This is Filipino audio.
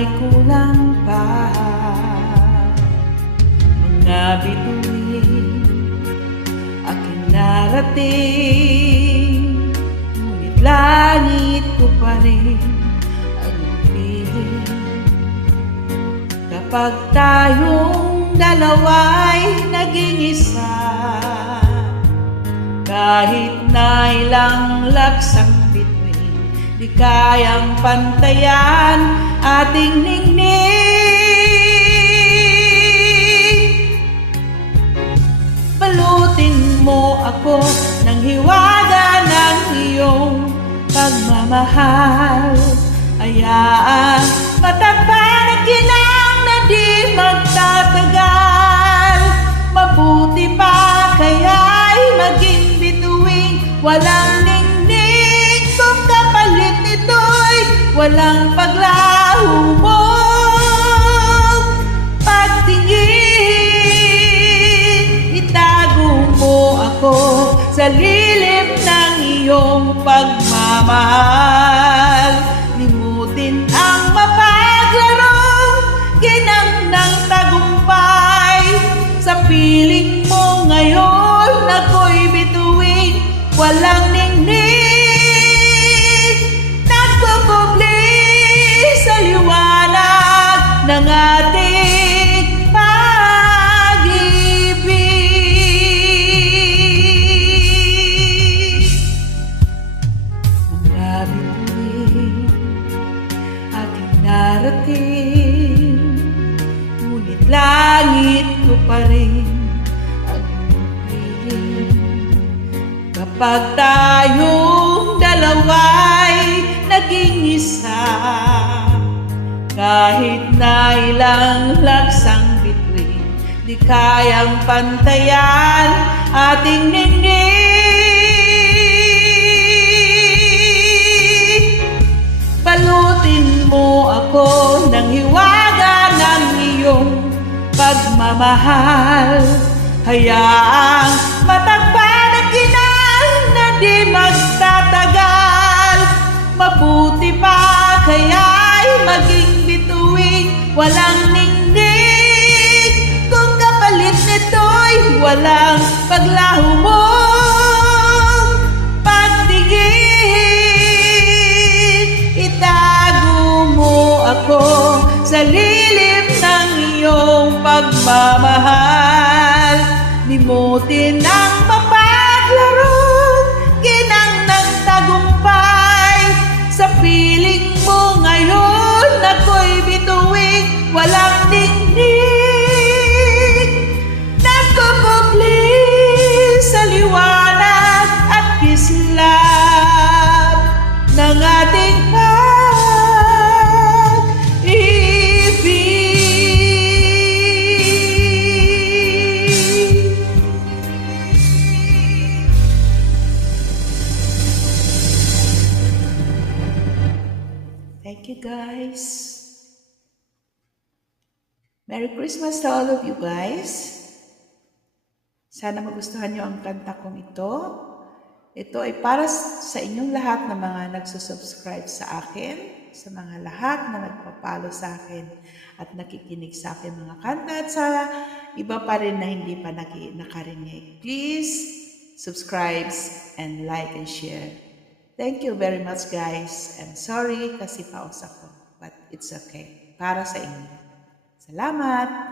may kulang pa, mga bituin aking narating, ngunit langit ko pa rin ang piling. Kapag tayong dalawa'y naging isa, kahit na ilang laksang bituin, di kayang pantayan ating ningning. Balutin mo ako ng hiwaga ng iyong pagmamahal, hayaan matakpan ang ginang na di magtatagal. Mabuti pa kaya'y maging bituin, walang ningning, kung kapalit nito'y walang paglaho mo. Pagtingin, itago mo ako sa lilim ng iyong pagmamahal. Limutin ang mapaglarong ginang ng tagumpay. Sa piling mo ngayon ako'y bituin, walang ningning, nagkukubli sa liwanag ng ating pag-ibig. Mga bituin aking narating, ngunit langit ko pa rin ang piling. Kapag tayong dalawa'y naging isa, kahit na ilang laksang bituin, di kayang pantayan ating ningning. Balutin mo ako ng hiwaga ng iyong pagmamahal, hayaang matakpan ang ginang na di magtatagal. Mabuti pa kaya'y maging bituin, walang ningning, kung kapalit nito'y walang paglaho mo. Pagtingin, itago mo ako sa lilim ng iyong pagmamahal. Limutin ang mapaglarong ginang ng tagumpay. Sa piling mo ngayon ako'y bituin, walang ningning, nagkukubli sa liwanag at kislap ng ating Thank you guys. Merry Christmas to all of you guys. Sana magustuhan nyo ang kanta kong ito. Ito ay para sa inyong lahat na mga nagsusubscribe sa akin, sa mga lahat na nagpapalo sa akin at nakikinig sa akin mga kanta, at sa iba pa rin na hindi pa nakarinig. Please subscribe and like and share. Thank you very much guys. I'm sorry kasi paus ako, but it's okay. Para sa inyo. Salamat!